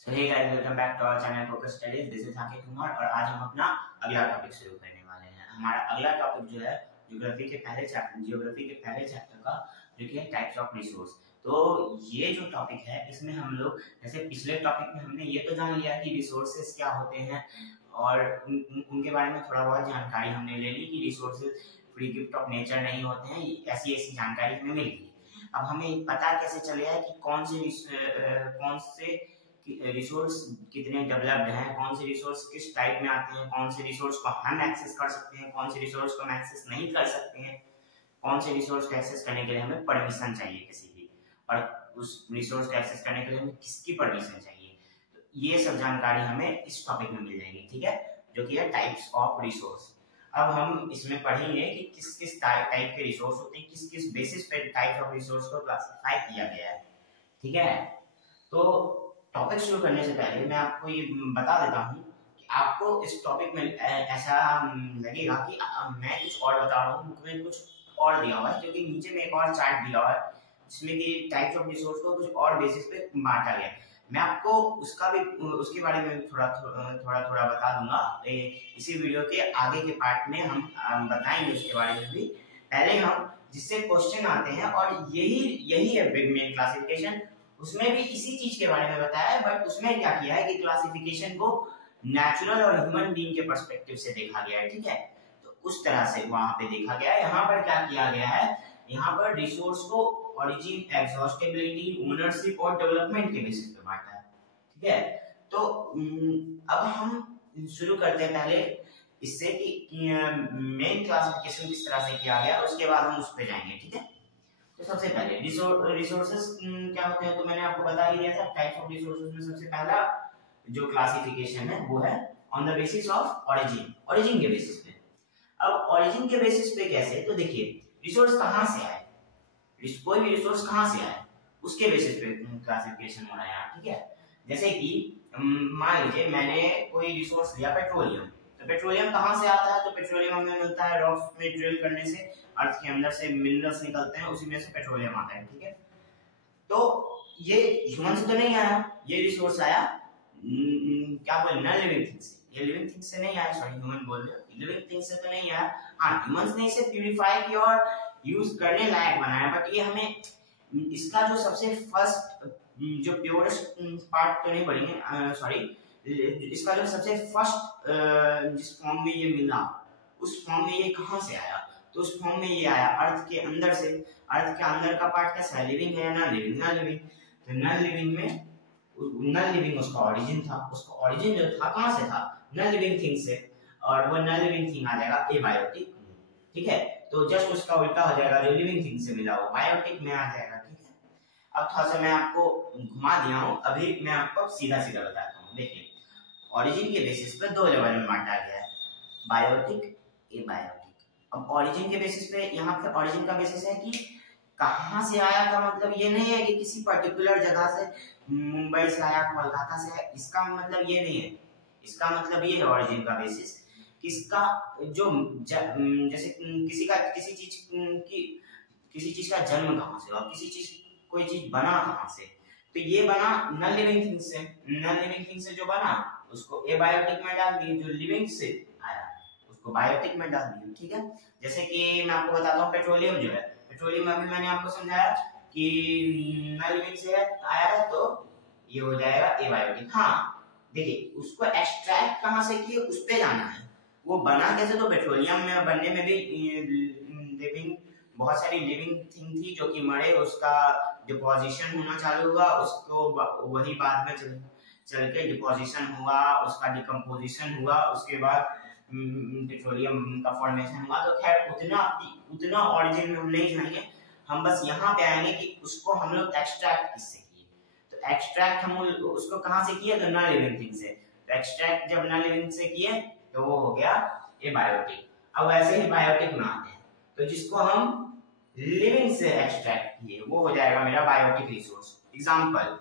So hey guys, welcome back to our channel Focus Studies. This is Hakim Kumar और आज हम अपना अगला टॉपिक शुरू करने वाले हैं। हमारा अगला टॉपिक जो है ज्योग्राफी के पहले चैप्टर का, जो कि है टाइप्स ऑफ रिसोर्स। तो ये जो टॉपिक है इसमें हम लोग, जैसे पिछले टॉपिक में हमने ये तो जान लिया कि रिसोर्सेज क्या होते हैं और उनके बारे में थोड़ा बहुत जानकारी हमने ले ली कि resources free gift of nature नहीं होते हैं, ऐसी जानकारी हमें मिल गई। अब हमें पता कैसे चलेगा कि कौन से रिसोर्स कितने डेवलप्ड हैं, कौन से रिसोर्स किस टाइप में आते हैं, कौन से रिसोर्स को हम एक्सेस कर सकते हैं, कौन से रिसोर्स को हम एक्सेस नहीं कर सकते हैं, कौन से रिसोर्स को एक्सेस करने के लिए हमें परमिशन चाहिए किसी की, और उस रिसोर्स को एक्सेस करने के लिए हमें किसकी परमिशन चाहिए। तो ये सब जानकारी हमें इस टॉपिक में मिल जाएगी, ठीक है, जो कि है टाइप्स ऑफ रिसोर्स। अब हम इसमें पढ़ेंगे कि किस किस टाइप के रिसोर्स होते हैं, किस किस बेसिस पे टाइप्स ऑफ रिसोर्स को क्लासिफाई किया गया है, ठीक है। तो टॉपिक शुरू करने से पहले मैं आपको ये बता देता हूँ कि आपको इस टॉपिक में ऐसा लगेगा कि मैं कुछ और बता रहा हूँ, बुक में कुछ और दिया हुआ है, क्योंकि नीचे में एक और चार्ट दिया हुआ है जिसमें कि टाइप्स ऑफ रिसोर्स को कुछ और बेसिस पे बांटा गया है। मैं आपको उसके बारे में थोड़ा बता दूंगा इसी वीडियो के आगे के पार्ट में। हम बताएंगे उसके बारे में भी। पहले हम जिससे क्वेश्चन आते हैं, और यही है मेन क्लासिफिकेशन, उसमें भी इसी चीज के बारे में बताया है, बट उसमें क्या किया है कि क्लासिफिकेशन को नेचुरल और ह्यूमन बीइंग के पर्सपेक्टिव से देखा गया है, ठीक है। तो उस तरह से वहां पे देखा गया है। यहाँ पर क्या किया गया है, यहाँ पर रिसोर्स को ओरिजिन, एग्जॉस्टिबिलिटी, ओनरशिप और डेवलपमेंट के बेसिस पे बांटा है, ठीक है। तो अब हम शुरू करते हैं पहले इससे कि मेन क्लासिफिकेशन किस तरह से किया गया, उसके बाद हम उस पर जाएंगे, ठीक है। तो सबसे पहले रिसोर्सेस क्या होते हैं, तो मैंने आपको बता ही दिया था। टाइप्स ऑफ रिसोर्सेस में सबसे पहला जो क्लासिफिकेशन है वो है on the basis of origin के बेसिस पे। अब ओरिजिन के बेसिस पे कैसे, तो देखिए रिसोर्स कहाँ से आए, कोई भी रिसोर्स कहाँ से आए उसके बेसिस पे क्लासिफिकेशन हो रहा है यहाँ, ठीक है। जैसे कि मान लीजिए मैंने कोई रिसोर्स लिया पेट्रोलियम, तो पेट्रोलियम कहाँ से आता है, तो पेट्रोलियम हमें मिलता है रॉक्स में ड्रिल करने से, अर्थ के अंदर से मिनरल्स निकलते हैं, उसी में से पेट्रोलियम आता है, ठीक है। तो ये ह्यूमन से तो नहीं आया, ये रिसोर्स आया क्या बोले, नॉन लिविंग थिंग से। ये लिविंग थिंग से नहीं आया, सॉरी ह्यूमन बोल रहे हो, लिविंग थिंग से तो नहीं आया। हाँ, ह्यूमंस ने इसे प्यूरिफाई किया और यूज करने लायक बनाया, बट ये हमें इसका जो सबसे फर्स्ट जो प्योरेस्ट पार्ट तो नहीं पढ़ेंगे, सॉरी, इसका जो सबसे फर्स्ट जिस फॉर्म में ये मिला उस फॉर्म में ये कहाँ से आया, तो उस फॉर्म में ये आया अर्थ के अंदर से। अर्थ के अंदर का पार्ट कैसा है, लिविंग है या नॉन लिविंग, नॉन लिविंग। तो नॉन लिविंग में नॉन लिविंग उसका ओरिजिन था, उसका ओरिजिन जो था कहाँ से था, नॉन लिविंग थिंग से, और वो नॉन लिविंग थिंग आ जाएगा एबायोटिक, ठीक है। तो जस्ट उसका उल्टा हो जाएगा, जो लिविंग थिंग से मिला वो बायोटिक में आ जाएगा, ठीक है। अब थोड़ा सा मैं आपको घुमा दिया हूँ, अभी मैं आपको सीधा बताता हूँ। देखिए ओरिजिन के बेसिस पे दो लेवल में बांटा गया है, बायोटिक, एबायोटिक। अब ओरिजिन के बेसिस पे, यहाँ पे ओरिजिन का बेसिस है कि कहाँ से आया का मतलब ये नहीं है कि किसी पर्टिकुलर जगह से, मुंबई से आया, कोलकाता से आया, इसका मतलब ये नहीं है। इसका मतलब ये है ओरिजिन का बेसिस, किसका जो जैसे किसी चीज का जन्म कहाँ से हुआ, कोई चीज बना कहाँ से, तो ये बना नॉन लिविंग थिंग से। नॉन लिविंग थिंग से जो बना उसको एबायोटिक में डाल दिए, जो लिविंग से आया उसको बायोटिक में डाल दिए, ठीक है। जैसे कि मैं आपको बताता हूँ, पेट्रोलियम जो है, पेट्रोलियम अभी मैंने आपको समझाया कि नॉन लिविंग से आया है, तो ये हो जाएगा एबायोटिक। हाँ देखिए, उसको एक्सट्रैक्ट कहाँ से किए उस पे जाना है, वो बना कैसे, तो पेट्रोलियम में बनने में भी लिविंग, बहुत सारी लिविंग थिंग थी जो कि मरे, उसका डिपोजिशन होना चालू हुआ, उसको वही बाद में चल के डिपोजिशन हुआ, उसका डिकम्पोजिशन हुआ, उसके बाद पेट्रोलियम का फॉर्मेशन हुआ। तो खैर उतना ओरिजिन में हम नहीं जाएंगे, हम बस यहाँ पे आएंगे कि उसको हम लोग एक्सट्रैक्ट किससे किए। तो एक्सट्रैक्ट हम उसको कहाँ से किए, तो नॉन लिविंग थिंग से। तो एक्सट्रैक्ट जब नॉन लिविंग से किए तो वो हो गया एबायोटिक। अब वैसे ही बायोटिक में आते हैं, तो जिसको हम लिविंग से एक्सट्रैक्ट किए वो हो जाएगा मेरा biotic resource. Example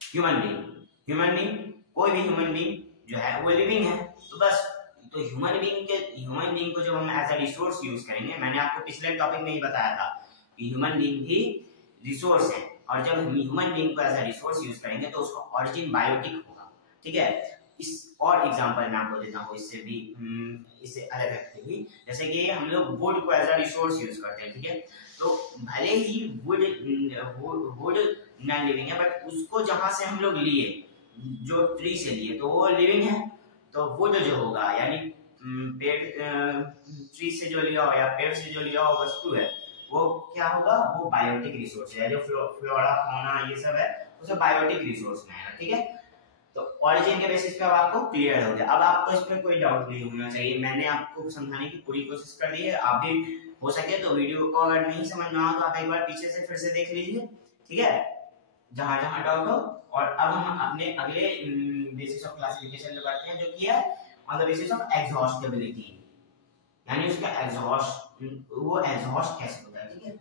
human being, कोई भी ह्यूमन बीइंग जो है वो लिविंग है, तो बस तो ह्यूमन बीइंग को जब हम एज अ रिसोर्स यूज करेंगे, मैंने आपको पिछले टॉपिक में ही बताया था कि ह्यूमन बीइंग भी रिसोर्स है और जब हम ह्यूमन बीइंग को एज अ रिसोर्स यूज करेंगे तो उसका ऑरिजिन बायोटिक होगा। ठीक है, इस और एग्जांपल मैं आपको देता हूँ इससे भी इससे अलग रखते हुए, जैसे कि हम लोग वुड को एज अ रिसोर्स यूज करते हैं। ठीक है, तो भले ही वुड नॉन लिविंग है बट उसको जहां से हम लोग लिए, जो ट्री से लिए, तो वो लिविंग है। तो वुड जो होगा यानी पेड़, ट्री से जो लिया हो या पेड़ से जो लिया हो वस्तु है, वो क्या होगा, वो बायोटिक रिसोर्स है। जो फ्लोरा फौना ये सब है वो सब बायोटिक रिसोर्स में है। ठीक है, तो ऑरिजिन के बेसिस पे अब आपको क्लियर हो गया। अब आपको इस पर कोई डाउट नहीं होना चाहिए, मैंने आपको समझाने की पूरी कोशिश कर दी है। आप भी हो सके तो वीडियो को अगर नहीं समझ में आया तो आप एक बार पीछे से फिर से देख लीजिए। ठीक है, जहां जहां डाउट हो। और अब हम अपने अगले बेसिस ऑफ क्लासिफिकेशन जो करते हैं, जो कि है ऑन द बेसिस ऑफ एग्जॉस्टेबिलिटी, यानी उसका एग्जॉस्ट, वो एग्जॉस्ट कैसे होता है। ठीक है,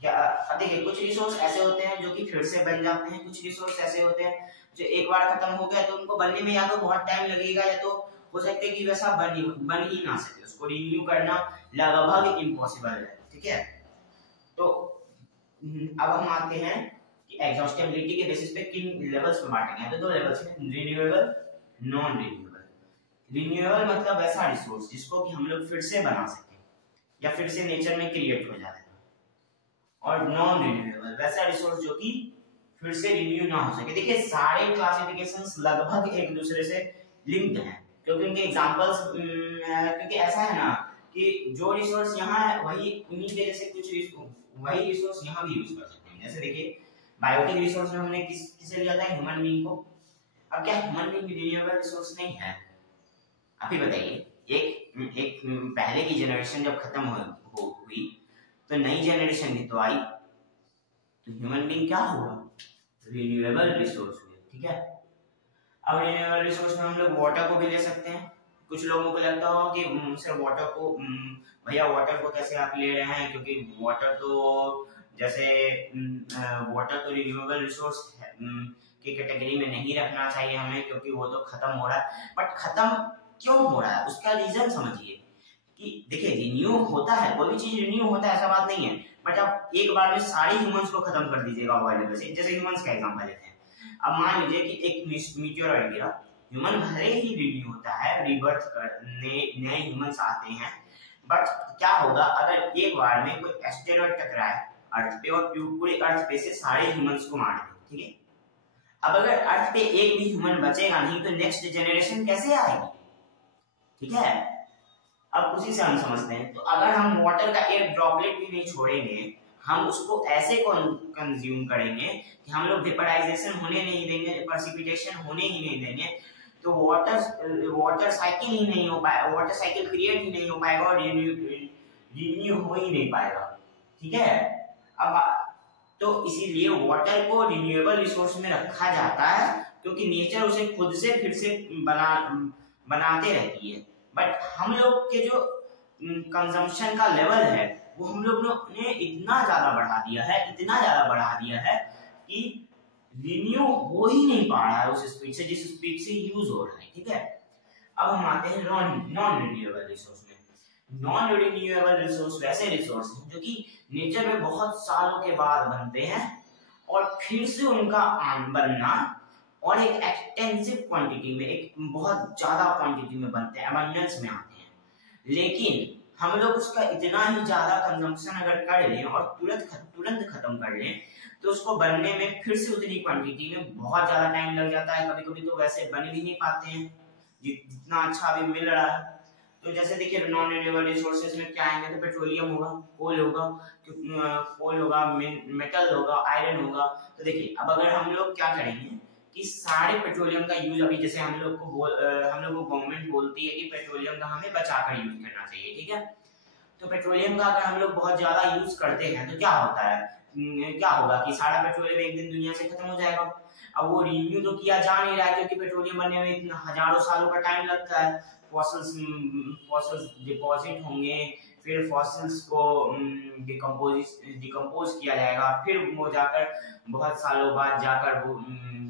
क्या अब देखिए कुछ रिसोर्स ऐसे होते हैं जो कि फिर से बन जाते हैं, कुछ रिसोर्स ऐसे होते हैं जो एक बार खत्म हो गया तो उनको बनने में या तो बहुत टाइम लगेगा या तो हो सकता है कि वैसा बन ही ना सके, उसको रिन्यू करना लगभग इम्पॉसिबल है। ठीक है, तो अब हम आते हैं कि एग्जॉस्टेबिलिटी के बेसिस पे किन लेवल्स पे बांटेंगे। तो दो लेवल्स हैं, रिन्यूएबल, नॉन रिन्यूएबल। रिन्यूएबल मतलब ऐसा रिसोर्स जिसको कि हम लोग फिर से बना सके या फिर से नेचर में क्रिएट हो जाए, और नॉन रिन्यूएबल वैसा रिसोर्स जो कि फिर से रिन्यू ना हो सके। देखिए सारे क्लासिफिकेशंस लगभग एक दूसरे से लिंक्ड हैं क्योंकि उनके एग्जांपल्स, क्योंकि ऐसा है ना कि जो रिसोर्स यहाँ है वही उन्हीं के जैसे कुछ वही रिसोर्स यहाँ भी यूज कर सकते हैं। जैसे देखिए बायोटिक रिसोर्स में हमने किसे लिया था, ह्यूमन बीइंग को। अब क्या ह्यूमन बीइंग रिन्यूएबल रिसोर्स नहीं है? आप ही बताइए, एक पहले की जनरेशन जब खत्म हुई तो नई जनरेशन भी तो आई, तो ह्यूमन बीइंग क्या हुआ, रिन्यूएबल रिसोर्स हुए। ठीक है, अब रिन्यूएबल रिसोर्स में हम लोग वाटर को भी ले सकते हैं। कुछ लोगों को लगता हो कि सर वाटर को, भैया वाटर को कैसे आप ले रहे हैं, क्योंकि वाटर तो जैसे वाटर तो रिन्यूएबल रिसोर्स की कैटेगरी में नहीं रखना चाहिए हमें, क्योंकि वो तो खत्म हो रहा है। बट खत्म क्यों हो रहा है उसका रीजन समझिए कि देखिए रिन्यू होता है, कोई भी चीज रिन्यू होता है ऐसा बात नहीं है, बट आप एक बार में सारे ह्यूमंस को खत्म कर दीजिएगा वर्ल्ड में से। जैसे ह्यूमंस का एग्जांपल लेते हैं, अब मान लीजिए कि एक मीटियोराइट गिरा, ह्यूमन भले ही रिन्यू होता है, रीबर्थ करने नए ह्यूमंस आते हैं, बट क्या होगा अगर एक बार में कोई एस्टेरॉइड टकराए अर्थ पे और पूरे अर्थ पे से सारे ह्यूमंस को मार दे। ठीक है, अब अगर अर्थ पे एक भी ह्यूमन बचेगा नहीं तो नेक्स्ट जनरेशन कैसे आएगी? ठीक है, अब उसी से हम समझते हैं। तो अगर हम वाटर का एक ड्रॉपलेट भी नहीं छोड़ेंगे, हम उसको ऐसे कंज्यूम करेंगे कि हम लोग वेपराइजेशन होने नहीं देंगे, प्रेसिपिटेशन होने ही नहीं देंगे, तो वाटर साइकिल ही नहीं हो पाएगा, वाटर साइकिल क्रिएट ही नहीं हो पाएगा और रिन्यू हो ही नहीं पाएगा। ठीक है, अब तो इसीलिए वाटर को रिन्यूएबल रिसोर्स में रखा जाता है क्योंकि नेचर उसे खुद से फिर से बनाते रहती है। बट हम लोग के जो कंजम्पशन का लेवल है वो हम लोग ने इतना ज्यादा बढ़ा दिया है कि रिन्यू हो ही नहीं पा रहा है उस स्पीड से जिस स्पीड से यूज हो रहा है। ठीक है, अब हम आते हैं नॉन रिन्यूएबल रिसोर्स में। नॉन रिन्यूएबल रिसोर्स वैसे रिसोर्स हैं जो कि नेचर में बहुत सालों के बाद बनते हैं और फिर से उनका बनना और एक एक्सटेंसिव क्वांटिटी में, एक बहुत ज्यादा क्वांटिटी में बनते हैं, अबंडेंस में आते हैं। लेकिन हम लोग उसका इतना ही ज्यादा कंजम्पशन अगर कर लें और तुरंत खत्म कर लें तो उसको बनने में फिर से उतनी क्वांटिटी में बहुत ज्यादा टाइम लग जाता है। कभी कभी तो वैसे बन भी नहीं पाते हैं जितना अच्छा अभी मिल रहा है। तो जैसे देखिए नॉन रिन्यूएबल रिसोर्सेज में क्या आएंगे, तो पेट्रोलियम होगा, कोल होगा, मेटल होगा, आयरन होगा। तो देखिए अब अगर हम लोग क्या करेंगे कि सारे पेट्रोलियम का यूज, अभी जैसे हम लोग को गवर्नमेंट बोलती है कि पेट्रोलियम का हमें बचाकर यूज करना चाहिए। ठीक है, तो पेट्रोलियम का अगर हम लोग बहुत ज्यादा यूज करते हैं तो क्या होता है, क्या होगा कि सारा पेट्रोलियम एक दिन दुनिया से खत्म हो जाएगा। अब वो रिन्यू तो किया जा नहीं रहा है क्योंकि पेट्रोलियम बनने में हजारों सालों का टाइम लगता है। फॉसिल्स डिपॉजिट होंगे, फिर फॉसिल्स को डिकम्पोज किया जाएगा, फिर वो जाकर बहुत सालों बाद जाकर वो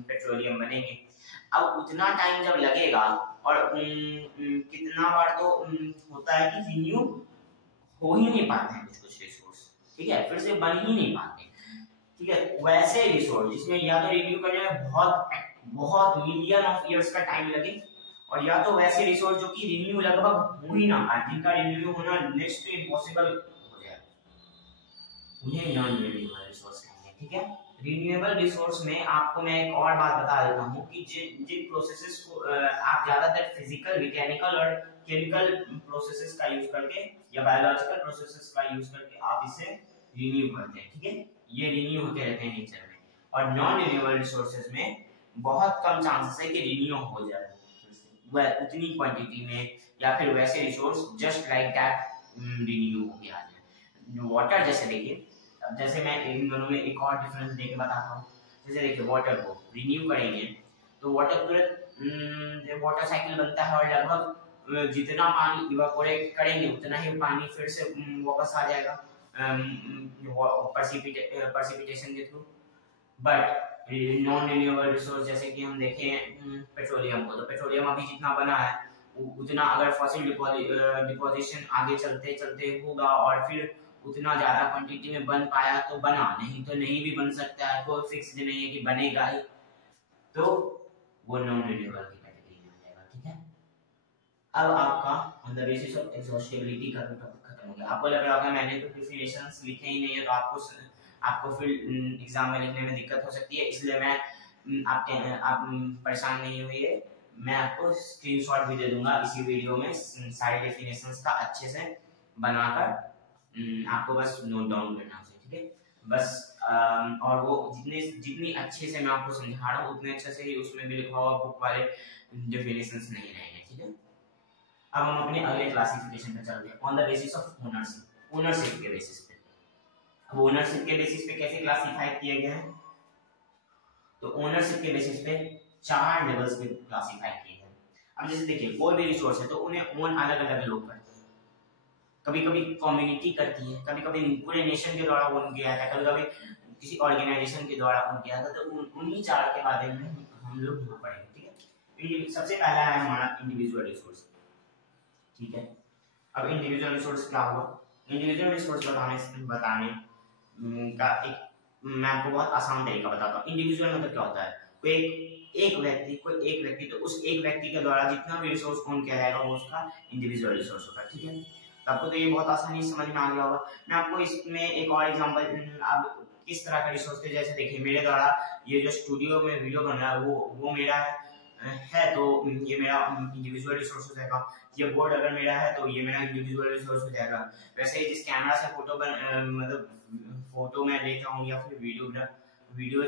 पेट्रोलियम बनेंगे। अब उतना टाइम जब लगेगा और कितना बार तो होता है कि रिन्यू हो ही नहीं पाते हैं कुछ रिसोर्स। ठीक है, फिर से बन ही नहीं पाते। ठीक है। वैसे रिसोर्स जिसमें या तो रिन्यू करने में बहुत बहुत मिलियन ऑफ ईयर्स का टाइम लगे, और या तो वैसे रिसोर्स जो कि रिन्यू लगभग हो ही ना पाए, जिनका रिन्यू होना नेक्स्ट टू इम्पॉसिबल हो जाए, उन्हें नॉन रिन्यूएबल रिसोर्स कहेंगे। ठीक है। रिन्यूएबल रिसोर्स में आपको मैं एक और बात बता देता हूँ कि जिन प्रोसेसेस को आप ज्यादातर फिजिकल, मैकेनिकल और केमिकल प्रोसेसेस का यूज करके या बायोलॉजिकल प्रोसेसेस का यूज करके आप इसे रिन्यू करते हैं। ठीक है। ये रिन्यू होते रहते हैं नेचर में, और नॉन रिन्यूएबल रिसोर्सेज में बहुत कम चांसेस है कि रिन्यू हो जाए वह उतनी क्वांटिटी में, या फिर वैसे resource just like that renew हो के आ जाए। वाटर जैसे देखिए, अब जैसे मैं इन दोनों में एक और डिफरेंस देके बताता हूँ। जैसे देखिए वाटर को रिन्यू करेंगे तो वाटर तुरंत वाटर साइकिल बनता है, और लगभग जितना पानी इवापोरेट करेंगे उतना ही पानी फिर से वापस आ जाएगा प्रेसिपिटेशन के through. But non renewable resource जैसे कि हम देखें पेट्रोलियम को, तो पेट्रोलियम अभी जितना बना है उतना अगर फॉसिल डिपोजिशन आगे चलते चलते होगा और फिर उतना ज्यादा क्वांटिटी में बन पाया तो बना, नहीं तो नहीं भी बन सकता है, कोई फिक्स नहीं है कि बनेगा ही, तो वो नॉन रिन्यूएबल की कैटेगरी में आ जाएगा। ठीक है। अब आपका ऑन द बेसिस ऑफ एक्सहॉस्टिबिलिटी का टॉपिक खत्म हो गया। आपको लग रहा होगा मैंने तो डेफिनेशंस लिखे ही नहीं है, तो आपको फिर एग्जाम में लिखने में दिक्कत हो सकती है, इसलिए मैं आप परेशान नहीं हुई, मैं आपको स्क्रीनशॉट भी दे दूंगा इसी वीडियो में सारे डेफिनेशंस का अच्छे से बनाकर, आपको बस नोट डाउन करना है। ठीक है। बस और वो जितनी अच्छे से मैं आपको समझा रहा हूँ उतने अच्छे से ही उसमें भी लिखा हुआ बुक वाले डेफिनेशंस नहीं रहेंगे। ठीक है। अब हम अपने अगले क्लासिफिकेशन पे चलते हैं, on the basis of ownership. Ownership के बेसिस पे, अब ओनरशिप के बेसिस पे कैसे क्लासिफाई किया गया है, तो ओनरशिप के बेसिस पे 4 लेवल्स पे क्लासिफाई किए गए। अब जैसे देखिए कोई भी रिसोर्स है तो उन्हें ओन अलग अलग लोग करते हैं, कभी कभी कम्युनिटी करती है, कभी कभी पूरे नेशन के द्वारा ओन किया जाता है, कभी कभी किसी ऑर्गेनाइजेशन के द्वारा ओन किया जाता है। तो उन्हीं 4 के बारे में हम लोग यहाँ पढ़ेंगे। ठीक है। सबसे पहला है हमारा इंडिविजुअल रिसोर्स। ठीक है। अब इंडिविजुअल रिसोर्स क्या हुआ, इंडिविजुअल रिसोर्स बताने का मैं आपको बहुत आसान तरीका बताता हूँ। इंडिविजुअल मतलब क्या होता है, कोई एक व्यक्ति तो उस एक व्यक्ति के द्वारा जितना भी रिसोर्स ओन किया जाएगा वो उसका इंडिविजुअल रिसोर्स होगा। ठीक है। तो आपको तो ये बहुत आसानी से समझ में आ गया होगा। मैं आपको इसमें एक और एग्जांपल, आप किस तरह का रिसोर्स थे, जैसे देखिए मेरे द्वारा ये जो स्टूडियो में वीडियो बन रहा है वो मेरा है, तो ये मेरा इंडिविजुअल रिसोर्स हो जाएगा। ये बोर्ड अगर मेरा है तो ये मेरा इंडिविजुअल रिसोर्स हो जाएगा। वैसे जिस कैमरा से फोटो मैं लेता हूँ या फिर वीडियो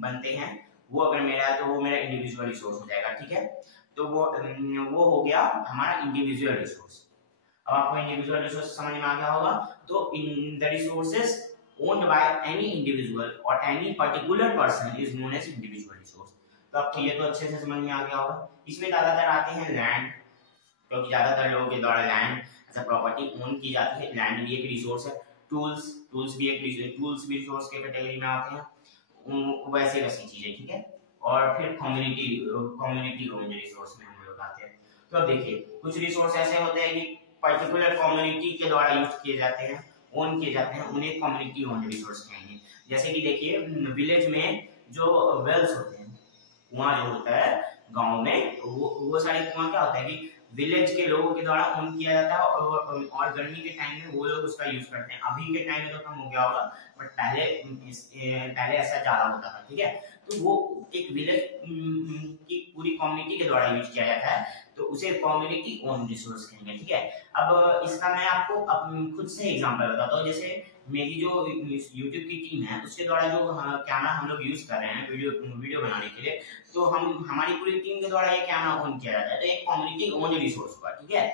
बनते हैं वो अगर मेरा है तो वो मेरा इंडिविजुअल रिसोर्स हो जाएगा। ठीक है। तो वो हो गया हमारा इंडिविजुअल रिसोर्स। अब आपको इंडिविजुअल रिसोर्स समझ में आ गया होगा। तो in the resources owned by any individual और any particular person is known as individual resource. तो आपको ये तो अच्छे से समझ में आ गया होगा। इसमें ज्यादातर आते हैं लैंड, क्योंकि ज्यादातर लोगों के द्वारा land as a property own की जाती है। लैंड भी एक रिसोर्स है। टूल्स भी रिसोर्स के कैटेगरी में आते हैं, वैसे चीजें। ठीक है। और फिर कम्युनिटी ओन्ड रिसोर्स में हम लोग आते हैं। तो अब देखिए कुछ रिसोर्स ऐसे होते हैं कि पर्टिकुलर कम्युनिटी के द्वारा यूज किए जाते हैं, ओन किए जाते हैं, उन्हें कम्युनिटी ओन्ड रिसोर्स कहेंगे। जैसे कि देखिए विलेज में जो वेल्स होते हैं, कुआं जो होता है गांव में, वो सारे कुआं क्या होता है कि विलेज के लोगों के द्वारा ओन किया जाता है, और गर्मी के टाइम में वो लोग उसका यूज करते हैं। अभी के टाइम में तो कम हो गया होगा, बट पहले ऐसा ज्यादा होता था। ठीक है। तो वो एक विलेज की पूरी कम्युनिटी के द्वारा यूज किया जाता है, तो उसे कम्युनिटी ओन रिसोर्स कहेंगे। ठीक है। अब इसका मैं आपको खुद से एग्जांपल बताता हूँ। जैसे मेरी जो YouTube की टीम है उसके द्वारा जो कैमरा हम लोग यूज कर रहे हैं वीडियो बनाने के लिए, तो हमारी पूरी टीम के द्वारा ये कैमरा ओन किया जाता है, तो एक कम्युनिटी ओन रिसोर्स हुआ। ठीक है।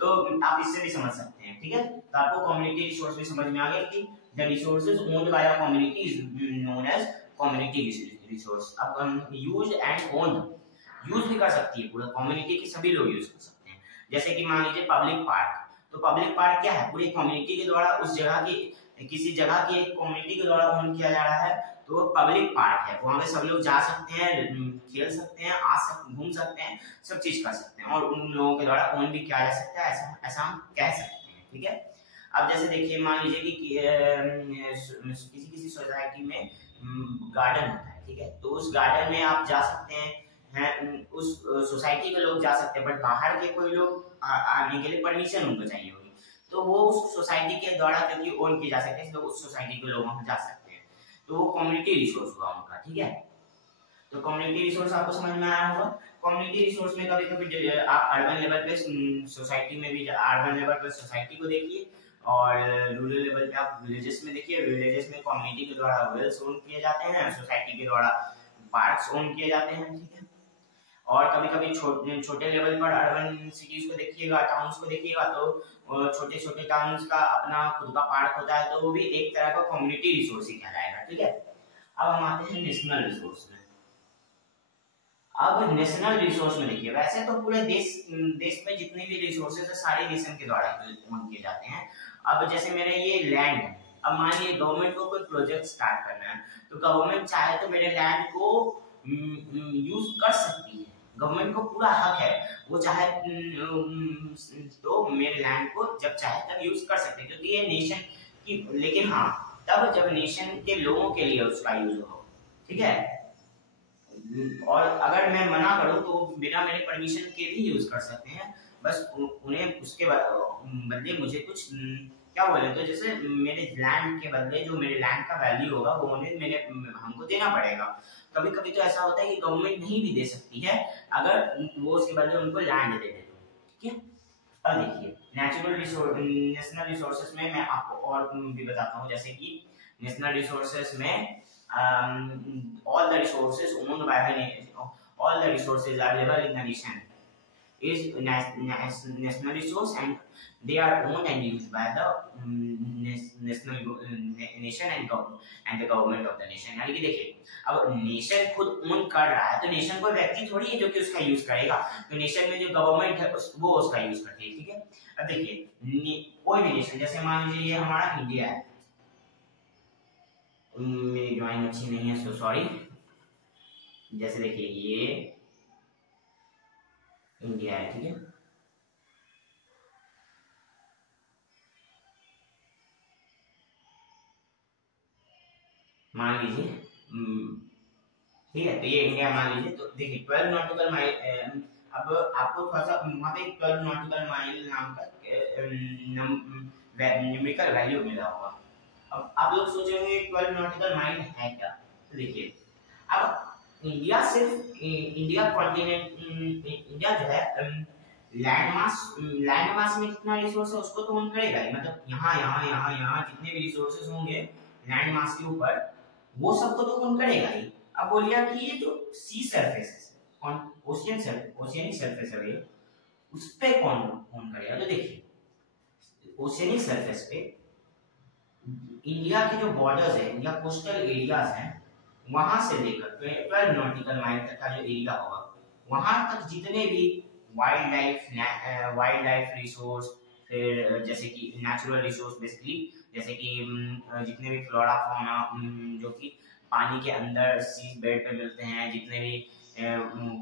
तो आप इससे भी समझ सकते हैं। ठीक है। तो आपको कम्युनिटी रिसोर्स भी समझ में आ गया कि the resources owned by a community is known as community resource. अब यूज्ड एंड ओन्ड यूज भी कर सकती है, पूरा कम्युनिटी के सभी लोग यूज कर सकते हैं। जैसे कि मान लीजिए पब्लिक पार्क, तो पब्लिक पार्क क्या है, पूरी कम्युनिटी के द्वारा उस जगह की किसी जगह की एक कम्युनिटी के द्वारा ओन किया जा रहा है, तो वो पब्लिक पार्क है। वहां पे सब लोग जा सकते हैं, खेल सकते हैं, घूम सकते हैं, सब चीज कर सकते हैं, और उन लोगों के द्वारा ओन भी किया जा सकता है, ऐसा हम कह सकते हैं। ठीक है। अब जैसे देखिए मान लीजिए कि किसी सोसाइटी में गार्डन होता है, ठीक है। तो उस गार्डन में आप जा सकते हैं, उस सोसाइटी के लोग जा सकते हैं, बट बाहर के कोई लोग आने के लिए परमिशन उनको चाहिए होगी, तो वो उस सोसाइटी के द्वारा क्योंकि ओन की जा सकते हैं, तो उस सोसाइटी के लोग वहां जा सकते हैं, तो वो कम्युनिटी रिसोर्स हुआ उनका, ठीक है। तो कम्युनिटी रिसोर्स आपको समझ में आया होगा। कम्युनिटी रिसोर्स में कभी कभी आप अर्बन लेवल पे सोसाइटी में भी, अर्बन लेवल पे सोसाइटी को देखिए और रूरल लेवल पे आप विलेजेस में देखिए। विलेजेस में कम्युनिटी के द्वारा वेल्स ओन किए जाते हैं, सोसाइटी के द्वारा पार्क्स ओन किए जाते हैं, ठीक है। और कभी कभी छोटे लेवल पर अर्बन सिटीज को देखिएगा, टाउन्स को देखिएगा, तो छोटे छोटे टाउन्स का अपना खुद का पार्क होता है, तो वो भी एक तरह का कम्युनिटी रिसोर्स ही कहलाएगा, ठीक है। अब हम आते हैं नेशनल रिसोर्स में। अब नेशनल रिसोर्स में देखिए, वैसे तो पूरे देश में जितने भी रिसोर्सेज है सारे नेशन के द्वारा ओन किए जाते हैं। अब जैसे मेरा ये लैंड है, अब मान लीजिए गवर्नमेंट को कोई प्रोजेक्ट स्टार्ट करना है, तो गवर्नमेंट चाहे तो मेरे लैंड को यूज कर सकती है, गवर्नमेंट को पूरा हक है, वो चाहे तो मेरे लैंड को जब चाहे तब यूज कर सकते हैं, क्योंकि ये नेशन की, लेकिन हाँ तब जब नेशन के लोगों के लिए उसका यूज हो, ठीक है। और अगर मैं मना करूं तो बिना मेरे परमिशन के भी यूज कर सकते हैं, बस उन्हें उसके बदले मुझे कुछ क्या बोले, तो जैसे मेरे लैंड के बदले जो मेरे लैंड का वैल्यू होगा वो उन्हें हमको देना पड़ेगा। कभी कभी तो ऐसा होता है कि गवर्नमेंट नहीं भी दे सकती है अगर वो उसके बदले उनको लैंड दे दे, ठीक है। अब देखिए नेशनल रिसोर्सेज में मैं आपको और भी बताता हूँ, जैसे कि नेशनल रिसोर्सेज में all the resources owned by the all the resources available in the nation is national resource and they are owned and used by the national nation and the government of the nation। यानी कि देखिए, अब nation खुद own कर रहा है, तो nation कोई व्यक्ति थोड़ी है जो कि उसका यूज करेगा, तो नेशन में जो गवर्नमेंट है वो उसका यूज करती है, ठीक है। अब देखिए कोई भी नेशन, जैसे मान लीजिए ये हमारा इंडिया है, मेरी ड्राइंग अच्छी नहीं है सो सॉरी। जैसे देखिए ये इंडिया है, ठीक है। मान लीजिए ठीक है, तो ये इंडिया मान लीजिए, तो देखिए 12 नॉटिकल माइल, अब आपको थोड़ा सा वहां पे 12 नॉटिकल माइल नाम का न्यूमेरिकल वैल्यू मिला होगा। अब आप लोग सोचेंगे 12 नॉटिकल माइल है क्या, तो देखिए अब इंडिया कॉन्टिनेंट, इंडिया जो है लैंड मास में कितना रिसोर्स है उसको तो ओन करेगा ही, मतलब यहाँ जितने भी रिसोर्सेज होंगे लैंड मास के ऊपर वो सबको तो ओन करेगा ही। अब बोलिए कि ये जो सी सरफेस है, ओशियनिक सरफेस है, उस पे कौन ओन करेगा, तो देखिए ओशियनिक सरफेस पे इंडिया के जो बॉर्डर्स है या कोस्टल एरियाज हैं, वहां से लेकर 12 नॉटिकल माइल तक का जो एरिया होगा, वहां तक जितने भी वाइल्ड लाइफ रिसोर्स, फिर जैसे कि नेचुरल रिसोर्स बेसिकली, जैसे कि जितने भी फ्लोरा फौना जो कि पानी के अंदर सी बेड पे मिलते हैं, जितने भी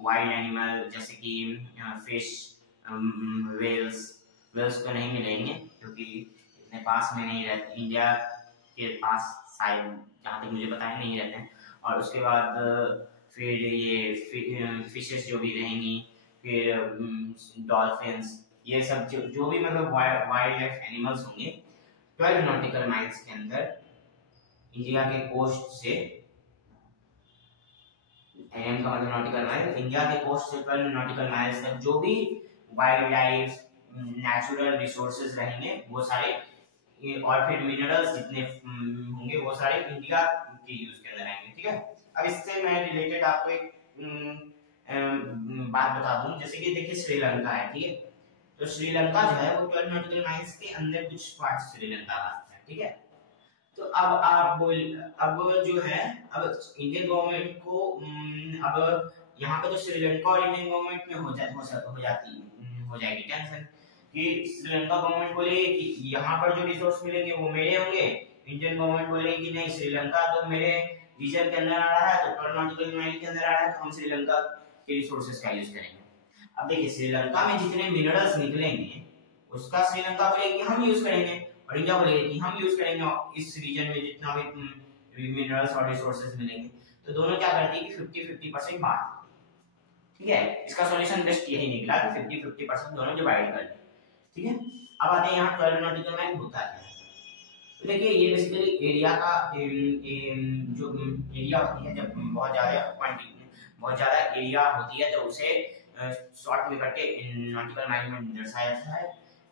वाइल्ड एनिमल जैसे कि फिश, वेल्स तो नहीं मिलेंगे क्योंकि इतने पास में नहीं रहते, इंडिया के पास शायद जहाँ तक मुझे पता है नहीं रहते हैं। और उसके बाद फिर ये फिशेस जो भी रहेंगी, फिर डॉल्फिन्स, ये सब जो भी मतलब वाइल्ड लाइफ एनिमल्स होंगे 12 नॉटिकल माइल्स के अंदर इंडिया के कोस्ट से, एम का मतलब नॉटिकल माइल, इंडिया के कोस्ट से 12 नॉटिकल माइल्स तक जो भी वाइल्ड लाइफ नेचुरल रिसोर्सेज रहेंगे वो सारे, और फिर मिनरल्स जितने होंगे वो सारे इंडिया के यूज के अंदर आएंगे, ठीक है। अब इससे मैं रिलेटेड आपको एक बात बता दूं, जैसे कि देखिए श्रीलंका है, ठीक है, तो श्रीलंका जो है वो 12 नॉटिकल माइल्स के अंदर कुछ पार्ट श्रीलंका आता है, ठीक है। तो अब जो है, अब इंडियन गवर्नमेंट को अब यहाँ पे तो श्रीलंका और इंडियन गवर्नमेंट में हो जाएगी टेंशन कि श्रीलंका गवर्नमेंट बोलेगी कि यहाँ पर जो रिसोर्स मिलेंगे वो मेरे होंगे, इंडियन गवर्नमेंट बोलेगी कि नहीं श्रीलंका तो मेरे रीजन के अंदर आ रहा है, तो 12 नॉटिकल माइल के अंदर आ रहा है, तो हम श्रीलंका के रिसोर्सेज का यूज करेंगे। अब देखिए श्रीलंका में जितने मिनरल्स निकलेंगे उसका श्रीलंका बोलेगी हम यूज करेंगे, और इंडिया बोलेगी कि हम यूज करेंगे इस रीजन में जितना भी मिनरल्स और रिसोर्सेज मिलेंगे, तो दोनों क्या करती है कि 50-50% बांट, ठीक है। इसका सॉल्यूशन बेस्ट यही निकला कि 50-50% दोनों डिवाइड कर लें, ठीक है। अब आते हैं यहाँ 12 नॉटिकल माइल होता है। तो देखिए ये बेसिकली एरिया का जो एरिया होती है, जब बहुत ज्यादा क्वांटिटी बहुत ज्यादा एरिया होती है तो उसे शॉर्ट में करके नॉटिकल माइल में दर्शाया जाता है।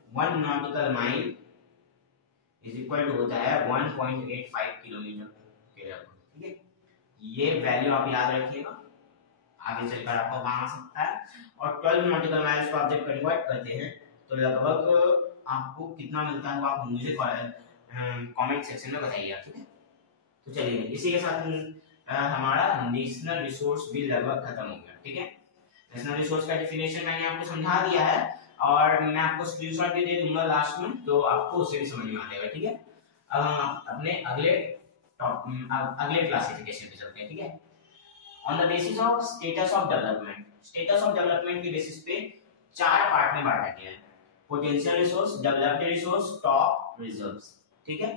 1 nautical mile is equal to होता है 1.85 किलोमीटर के लगभग, ठीक है। ये वैल्यू आप याद रखिएगा, आगे चलकर आपको काम आ सकता है। और 12 नॉटिकल माइल्स को आप जब कन्वर्ट करते हैं तो लगभग आपको कितना मिलता है वो आप मुझे कमेंट सेक्शन में बताइए, ठीक है। तो चलिए इसी के साथ हमारा नेशनल रिसोर्स भी लगभग खत्म हो गया, ठीक है। नेशनल रिसोर्स का डेफिनेशन मैंने आपको समझा दिया है और मैं आपको स्क्रीनशॉट भी दे दूंगा लास्ट में, तो आपको उससे भी समझ में आ जाएगा, ठीक है। अब हम अपने अगले क्लासिफिकेशन पे चलते हैं, ठीक है। On the basis of status of development, status of development के बेसिस पे 4 पार्ट में बांटा गया है। Potential resource, developed resource, stock, reserves, ठीक है।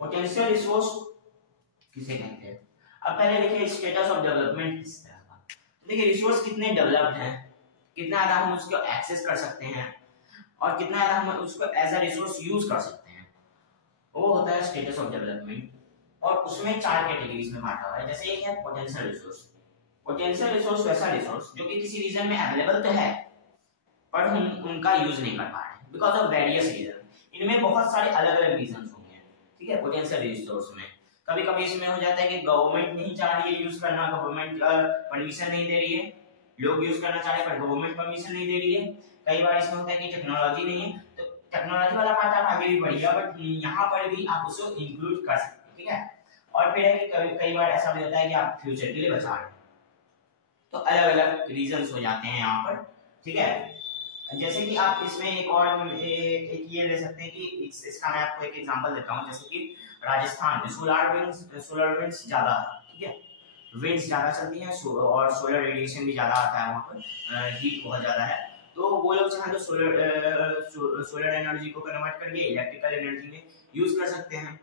पोटेंशियल रिसोर्स किसे कहते हैं? अब पहले देखिए स्टेटस ऑफ डेवलपमेंट किस तरह का। देखिए रिसोर्स कितने डेवलप्ड हैं, कितना ज्यादा हम उसको एक्सेस कर सकते हैं और कितना ज्यादा हम उसको एज अ रिसोर्स यूज कर सकते हैं, वो होता है स्टेटस ऑफ डेवलपमेंट। और उसमें 4 कैटेगरीज में बांटा हुआ है। जैसे एक है पोटेंशियल रिसोर्स। पोटेंशियल रिसोर्स वैसा रिसोर्स जो कि किसी रीजन में अवेलेबल तो है पर हम उनका यूज नहीं कर पा रहे बिकॉज ऑफ वेरियस रीजन। इनमें बहुत सारे अलग अलग रीजन होंगे, ठीक है। पोटेंशियल रिसोर्स में कभी कभी इसमें हो जाता है कि गवर्नमेंट नहीं चाह रही है यूज करना, गवर्नमेंट परमिशन नहीं दे रही है, लोग यूज करना चाह रहे हैं पर गवर्नमेंट परमिशन नहीं दे रही है। कई बार इसमें होता है कि टेक्नोलॉजी नहीं है, तो टेक्नोलॉजी वाला पार्ट आप आगे भी बढ़िएगा बट यहाँ पर भी आप उसको इंक्लूड कर सकते हैं, ठीक है। और फिर है कि कई बार ऐसा भी होता है कि आप फ्यूचर के लिए बचा रहे हैं, तो अलग अलग रीजंस हो जाते हैं यहाँ पर, ठीक है। जैसे कि आप इसमें एक और एक ये ले सकते हैं कि इसका मैं आपको एक एग्जांपल देता हूँ। जैसे कि राजस्थान में सोलर विंड्स ज्यादा, ठीक है, विंड्स ज्यादा चलती हैं और सोलर रेडिएशन भी ज्यादा आता है, वहाँ पर हीट बहुत ज्यादा है, तो वो लोग चाहें तो सोलर एनर्जी को कन्वर्ट करके इलेक्ट्रिकल एनर्जी में यूज कर सकते हैं,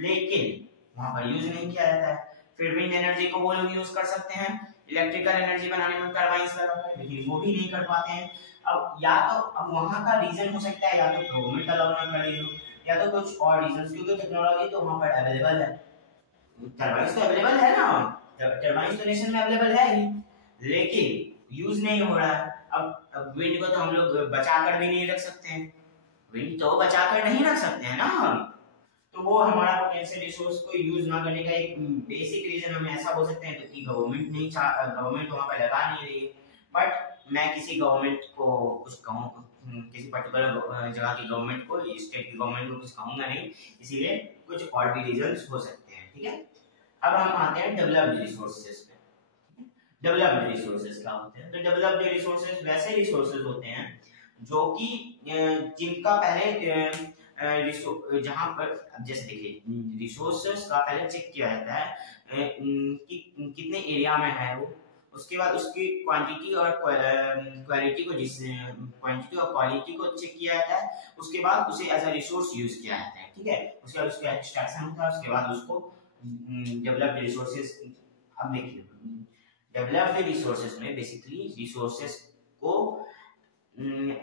लेकिन वहाँ पर यूज नहीं किया जाता है। फिर विंड एनर्जी को वो लोग यूज कर सकते हैं इलेक्ट्रिकल एनर्जी बनाने में टरबाइंस लगाकर, लेकिन वो भी नहीं कर पाते हैं। अब या तो अब वहाँ का रीजन हो सकता है या तो गवर्नमेंट अलाउ ना कर रही हो या तो कुछ और रीजन, क्योंकि टेक्नोलॉजी तो वहाँ पर अवेलेबल है, टरबाइंस तो अवेलेबल है ना, टरबाइंस तो नेशन में अवेलेबल है ही, लेकिन यूज नहीं हो रहा है। अब विंड को तो हम लोग बचा कर भी नहीं रख सकते हैं, विंड तो बचा कर नहीं रख सकते हैं ना हम, तो वो हमारा पोटेंशियल रिसोर्स को यूज ना करने का एक बेसिक रीजन हम ऐसा बोल सकते हैं तो कि गवर्नमेंट वहां पर लगा नहीं रही है। बट मैं किसी गवर्नमेंट को कुछ कहूँ, किसी पर्टिकुलर जगह की गवर्नमेंट को, स्टेट की गवर्नमेंट को कुछ कहूंगा नहीं, इसीलिए कुछ और भी रीजंस हो सकते हैं, ठीक है। अब हम आते हैं डेवलप्ड रिसोर्सेज पे। डेवलप्ड रिसोर्सेज क्या होते हैं? तो डेवलप्ड रिसोर्सेज वैसे रिसोर्सेज होते हैं जो कि जिनका पहले जहां पर जैसे देखिए रिसोर्सेस का पहले चेक किया जाता है कि कितने एरिया में है वो, उसके बाद उसकी क्वांटिटी और क्वालिटी को क्वांटिटी और क्वालिटी को चेक किया जाता है, उसके बाद उसे एज अ रिसोर्स यूज किया जाता है, ठीक है। उसके बाद उसका एक्सट्रैक्शन होता है, उसके बाद उसको डेवलप्ड रिसोर्सेज। अब देखिए डेवलप्ड रिसोर्सेज में बेसिकली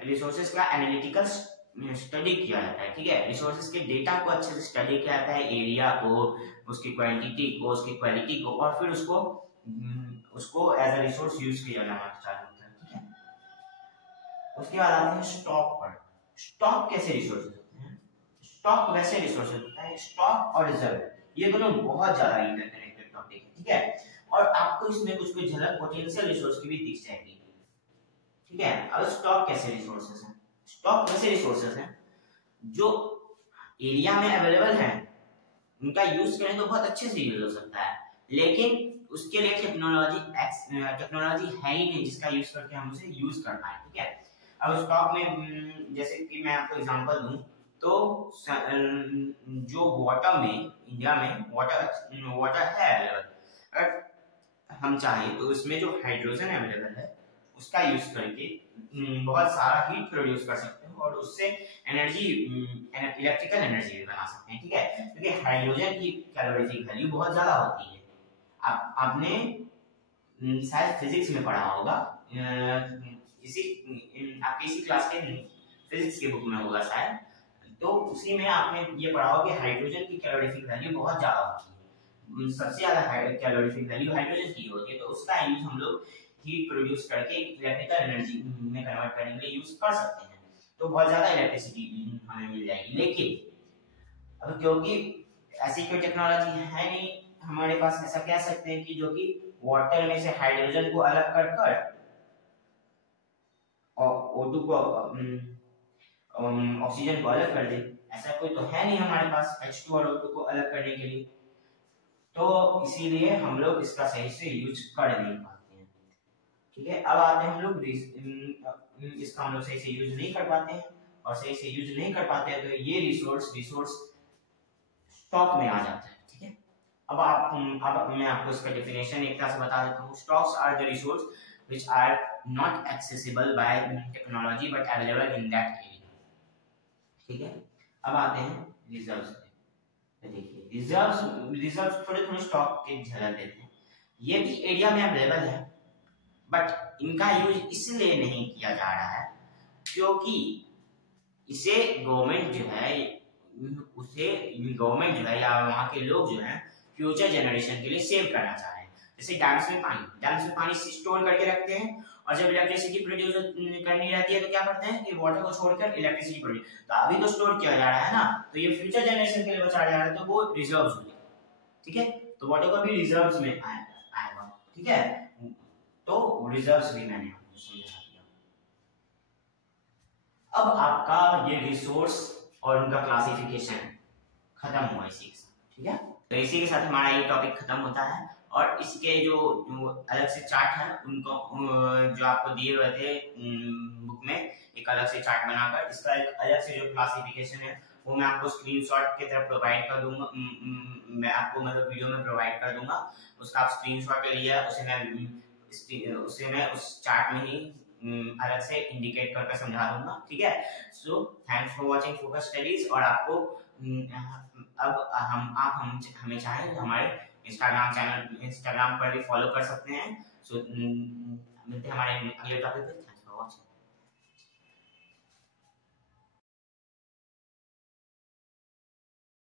रिसोर्सेज का एनालिटिकल स्टडी किया जाता है, ठीक है। रिसोर्सेज के डेटा को अच्छे से स्टडी किया जाता है, एरिया को, उसकी क्वांटिटी को, उसकी क्वालिटी को, और फिर उसको एज अ रिसोर्स यूज किया जाना चालू होता है, ठीक है। उसके बाद आते हैं स्टॉक पर। स्टॉक कैसे रिसोर्सेज होते हैं? स्टॉक वैसे रिसोर्सेज होता है, स्टॉक और रिजर्व ये दोनों बहुत ज्यादा इंटरकनेक्टेड टॉपिक है, ठीक है। और आपको इसमें कुछ झलक पोटेंशियल रिसोर्स की भी दिख जाएगी, ठीक है। अब स्टॉक कैसे रिसोर्सेज है? स्टॉक वैसे रिसोर्सेज हैं जो एरिया में अवेलेबल हैं, उनका यूज करें तो बहुत अच्छे से यूज हो सकता है, लेकिन उसके लिए टेक्नोलॉजी है ही नहीं जिसका यूज करके हम उसे यूज कर पाए, ठीक है। अब स्टॉक में जैसे कि मैं आपको एग्जांपल दूं तो जो वाटर में इंडिया में वाटर है अवेलेबल, हम चाहें तो उसमें जो हाइड्रोजन अवेलेबल है उसका यूज करके बहुत सारा हीट प्रोड्यूस कर सकते हो और उससे एनर्जी इलेक्ट्रिकल एनर्जी भी बना सकते हैं, ठीक है। क्योंकि हाइड्रोजन की कैलोरीफिक वैल्यू बहुत ज्यादा होती है। आपने शायद फिजिक्स में पढ़ा होगा, आपके इसी क्लास के फिजिक्स की बुक में होगा शायद, तो उसी में आपने ये पढ़ा होगा कि हाइड्रोजन की कैलोरीफिक वैल्यू बहुत ज्यादा होती है। सबसे ज्यादा कैलोरीफिक वैल्यू हाइड्रोजन की होती है, तो उसका यूज हम लोग हीट प्रोड्यूस करके इलेक्ट्रिकल एनर्जी में कन्वर्ट करने के लिए यूज कर सकते हैं, तो बहुत ज्यादा इलेक्ट्रिसिटी हमें मिल जाएगी। लेकिन अब क्योंकि ऐसी कोई टेक्नोलॉजी है नहीं हमारे पास, ऐसा कह सकते हैं कि जो कि वाटर में से हाइड्रोजन को अलग कर और O2 को ऑक्सीजन को अलग कर दे, ऐसा कोई तो है नहीं हमारे पास H2 और O2 को अलग करने के लिए, तो इसीलिए हम लोग इसका सही से यूज कर नहीं पाते हैं, ठीक है। अब आते हैं हम लोग इसका हम लोग सही से यूज नहीं कर पाते हैं, और सही से यूज नहीं कर पाते हैं तो ये रिसोर्स स्टॉक में आ जाता है, ठीक है। अब मैं आपको इसका डेफिनेशन एक तरह से बता देता हूँ। Stocks are the resource which are not accessible by technology but available in that area, ठीक है। अब आते हैं रिजर्व्स पे। देखिए रिजर्व्स थोड़े स्टॉक के झलक देते हैं। ये भी एरिया में अवेलेबल है, बट इनका यूज इसलिए नहीं किया जा रहा है क्योंकि इसे गवर्नमेंट जो है या वहाँ के लोग जो हैं फ्यूचर जनरेशन के लिए सेव करना चाह रहे हैं। जैसे डैम्स में पानी स्टोर करके रखते हैं, और जब इलेक्ट्रिसिटी प्रोड्यूस करनी रहती है तो क्या करते हैं कि वाटर को छोड़कर इलेक्ट्रिसिटी प्रोड्यूस, तो अभी तो स्टोर किया जा रहा है ना, तो ये फ्यूचर जनरेशन के लिए बचाया जा रहा है, तो वो रिजर्व्स हो गया, ठीक है। तो वाटर को भी रिजर्व्स में आएगा, ठीक है। तो रिजर्व्स भी मैंने आपको समझा दिया। अब आपका ये रिसोर्स और उनका क्लासिफिकेशन खत्म हुआ इसी के साथ, ठीक है। तो इसी के साथ हमारा ये टॉपिक खत्म होता है, और इसके जो अलग से चार्ट है उनको जो आपको दिए हुए थे बुक में, एक अलग से चार्ट बनाकर इसका एक अलग से जो क्लासिफिकेशन है वो मैं आपको स्क्रीनशॉट की तरफ प्रोवाइड कर दूंगा, मैं आपको मतलब वीडियो में प्रोवाइड कर दूंगा। उसका आप स्क्रीनशॉट ले लिया, उसे मैं उस चार्ट में ही अलग से इंडिकेट करके समझा दूंगा, ठीक है। So thanks for watching focus studies. और आपको अब हमें चाहे तो हमारे इंस्टाग्राम पर भी फॉलो कर सकते हैं। सो मिलते हैं हमारे अगले टॉपिक पे। Thanks for watching.